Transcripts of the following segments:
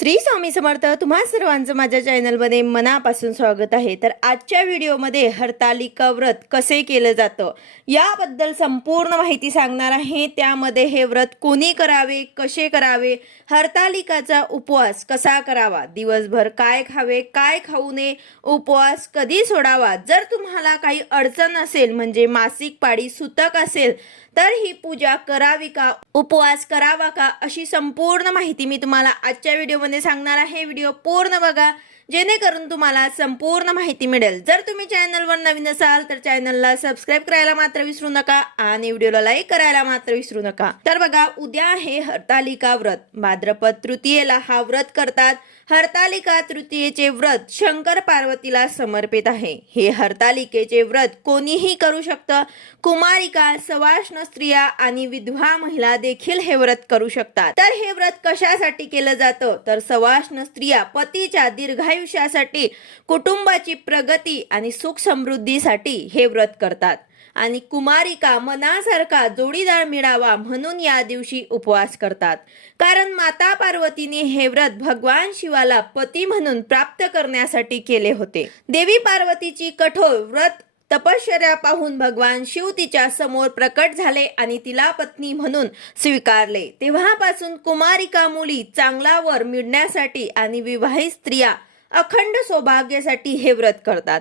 श्री स्वामी समर्थ तुम्हा सर्वांचं माझ्या चॅनलमध्ये मनापासून स्वागत आहे तर आजच्या व्हिडिओमध्ये हरतालिका व्रत कसे केलं जातं याबद्दल संपूर्ण माहिती सांगणार आहे त्यामध्ये हे व्रत कोणी करावे कसे करावे हरतालिकाचा उपवास कसा करावा दिवसभर काय खावे काय खाऊ नये उपवास कधी सोडावा जर तुम्हाला काही अडचण असेल म्हणजे मासिक पाळी सुतक असेल तर ही पूजा करावी का उपवास करावा का अशी संपूर्ण माहिती मी तुम्हाला आजच्या व्हिडिओमध्ये सांगणार आहे व्हिडिओ पूर्ण बघा जेणेकरून तुम्हाला संपूर्ण माहिती मिळेल जर तुम्ही चॅनलवर नवीन असाल तर चॅनलला सबस्क्राईब करायला मात्र विसरू नका आणि व्हिडिओला लाईक करायला मात्र विसरू नका तर बघा उद्या आहे हरतालिका व्रत भाद्रपद तृतीयेला हा व्रत करतात हरतालिका तृतीयेचे व्रत शंकर पार्वतीला समर्पित आहे हे हरतालिकेचे व्रत कोणीही करू शकतं कुमारिका सवाष्ण स्त्रिया आणि विधवा महिला देखील हे व्रत करू शकतात तर हे व्रत कशासाठी केलं जातं तर सवाष्ण स्त्रिया पतीच्या दीर्घायू आयुष्यासाठी कुटुंबाची प्रगती आणि सुख समृद्धीसाठी हे व्रत करतात आणि कुमारिका मनासारखा जोडीदार मिळावा म्हणून या दिवशी उपवास करतात कारण माता पार्वतीने हे व्रत भगवान शिवाला पती म्हणून प्राप्त करण्यासाठी केले होते देवी पार्वतीची कठोर व्रत तपश्चर्या पाहून भगवान शिव तिच्या समोर प्रकट झाले आणि तिला पत्नी म्हणून स्वीकारले तेव्हापासून कुमारिका मुली चांगला वर मिळण्यासाठी आणि विवाहित स्त्रिया अखंड सौभाग्यासाठी हे व्रत करतात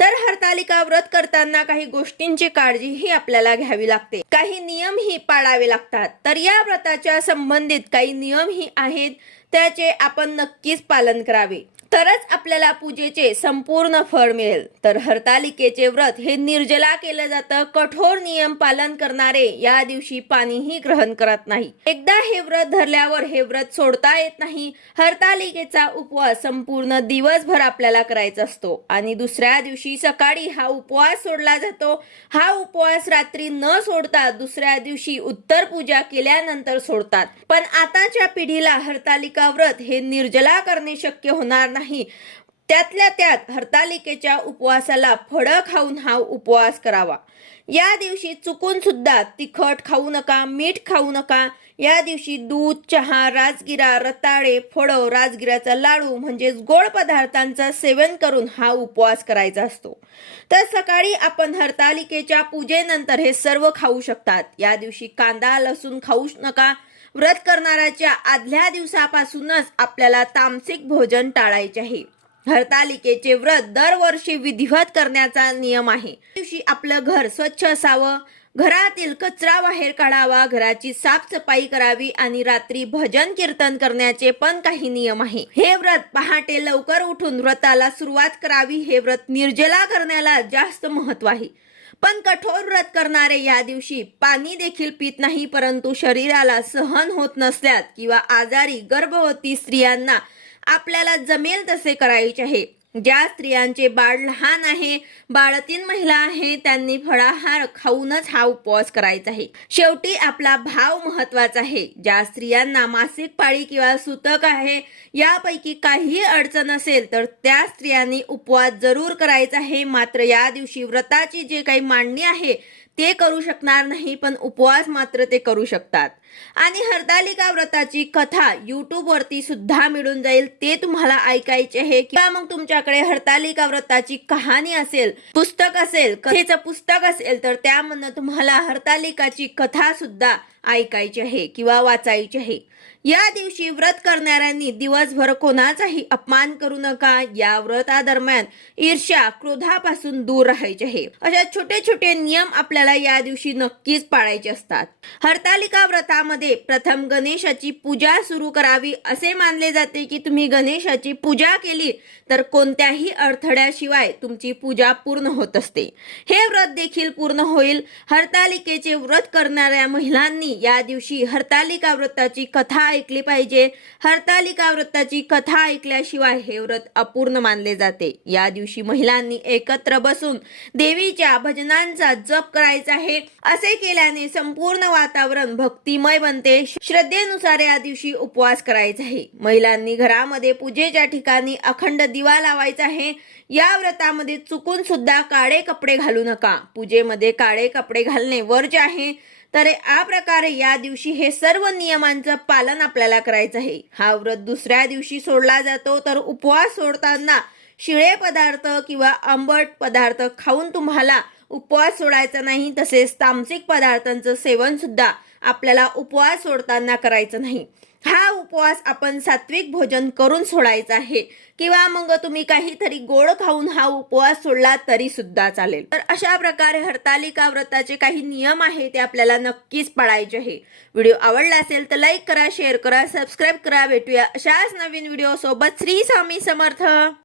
तर हरतालिका व्रत करताना काही गोष्टींची काळजीही आपल्याला घ्यावी लागते काही नियम ही पाळावे लागतात तर या व्रताच्या संबंधित काही नियम ही आहेत त्याचे आपण नक्कीच पालन करावे तरच आपल्याला पूजेचे संपूर्ण फळ मिळेल तर हरतालिकेचे व्रत हे निर्जला केलं जातं कठोर नियम पालन करणारे या दिवशी पाणीही ग्रहण करत नाही एकदा हे व्रत धरल्यावर हे व्रत सोडता येत नाही हरतालिकेचा उपवास संपूर्ण दिवसभर आपल्याला करायचा असतो आणि दुसऱ्या दिवशी सकाळी हा उपवास सोडला जातो हा उपवास रात्री न सोडता दुसऱ्या दिवशी उत्तर पूजा केल्यानंतर सोडतात पण आताच्या पिढीला हरतालिका व्रत हे निर्जला करणे शक्य होणार नाही नाही त्यातल्या त्यात हरतालिकेच्या उपवासाला फळं खाऊन हा उपवास करावा या दिवशी चुकून सुद्धा तिखट खाऊ नका मीठ खाऊ नका या दिवशी दूध चहा राजगिरा रताळे फळं राजगिराचा लाडू म्हणजेच गोड पदार्थांचा सेवन करून हा उपवास करायचा असतो तर सकाळी आपण हरतालिकेच्या पूजेनंतर हे सर्व खाऊ शकतात या दिवशी कांदा लसूण खाऊ नका व्रत करणाऱ्याच्या आदल्या दिवसापासूनच आपल्याला तामसिक भोजन टाळायचे आहे हरतालिकेचे व्रत दरवर्षी विधिवत करण्याचा नियम आहे दिवशी आपलं घर स्वच्छ असावं घरातील कचरा बाहेर काढावा घराची साफसफाई करावी आणि रात्री भजन कीर्तन करण्याचे पण काही नियम आहे हे व्रत पहाटे लवकर उठून व्रताला सुरुवात करावी हे व्रत निर्जला करण्याला जास्त महत्व आहे पण कठोर व्रत करणारे या दिवशी पाणी देखील पित नाही परंतु शरीराला सहन होत नसल्यात किंवा आजारी गर्भवती स्त्रियांना आपल्याला जमेल तसे करायचे आहे ज्या स्त्रियांचे बाळ लहान आहे बाळतीन महिला आहे त्यांनी फळाहार खाऊनच हा उपवास करायचा आहे शेवटी आपला भाव महत्वाचा आहे ज्या स्त्रियांना मासिक पाळी किंवा सुतक आहे यापैकी काही अडचण असेल तर त्या स्त्रियांनी उपवास जरूर करायचा आहे मात्र या दिवशी व्रताची जे काही मांडणी आहे ते करू शकणार नाही पण उपवास मात्र ते करू शकतात आणि हरतालिका व्रताची कथा वरती सुद्धा मिळून जाईल ते तुम्हाला ऐकायचे आहे किंवा मग तुमच्याकडे हरतालिका व्रताची कहाणी असेल पुस्तक असेल कथेचं पुस्तक असेल तर त्यामधनं तुम्हाला हरतालिकाची कथा सुद्धा ऐकायचे आहे किंवा वाचायचे आहे या दिवशी व्रत करणाऱ्यांनी दिवसभर कोणाचाही अपमान करू नका या व्रता दरम्यान ईर्ष्या क्रोधापासून दूर राहायचे आहे अशा छोटे छोटे नियम आपल्याला या दिवशी नक्कीच पाळायचे असतात हरतालिका व्रतामध्ये प्रथम गणेशाची पूजा सुरू करावी असे मानले जाते की तुम्ही गणेशाची पूजा केली तर कोणत्याही अडथळ्याशिवाय तुमची पूजा पूर्ण होत असते हे व्रत देखील पूर्ण होईल हरतालिकेचे व्रत करणाऱ्या महिलांनी या दिवशी हरतालिका व्रताची कथा ऐकली पाहिजे हरतालिका व्रताची कथा ऐकल्याशिवाय हे व्रत अपूर्ण मानले जाते या दिवशी महिलांनी एकत्र बसून देवीच्या भजनांचा जप करायचा आहे असे केल्याने संपूर्ण वातावरण भक्तिमय बनते श्रद्धेनुसार या दिवशी उपवास करायचा आहे महिलांनी घरामध्ये पूजेच्या ठिकाणी अखंड दिवा लावायचा आहे या व्रतामध्ये चुकून सुद्धा काळे कपडे घालू नका पूजेमध्ये काळे कपडे घालणे वर्ज आहे तर आ प्रकारे या दिवशी हे सर्व नियमांचं पालन आपल्याला करायचं आहे हा व्रत दुसऱ्या दिवशी सोडला जातो तर उपवास सोडताना शिळे पदार्थ किंवा आंबट पदार्थ खाऊन तुम्हाला उपवास सोडायचा नाही तसेच तामसिक पदार्थांचं सेवन सुद्धा आपल्याला उपवास सोडताना करायचं नाही हा उपवास आपण सात्विक भोजन करून सोडायचा आहे किंवा मग तुम्ही काहीतरी गोड खाऊन हा उपवास सोडला तरी सुद्धा चालेल तर अशा प्रकारे हरतालिका व्रताचे काही नियम आहे ते आपल्याला नक्कीच पाळायचे आहे व्हिडिओ आवडला असेल तर लाईक करा शेअर करा सबस्क्राईब करा भेटूया अशाच नवीन व्हिडिओ सोबत श्री स्वामी समर्थ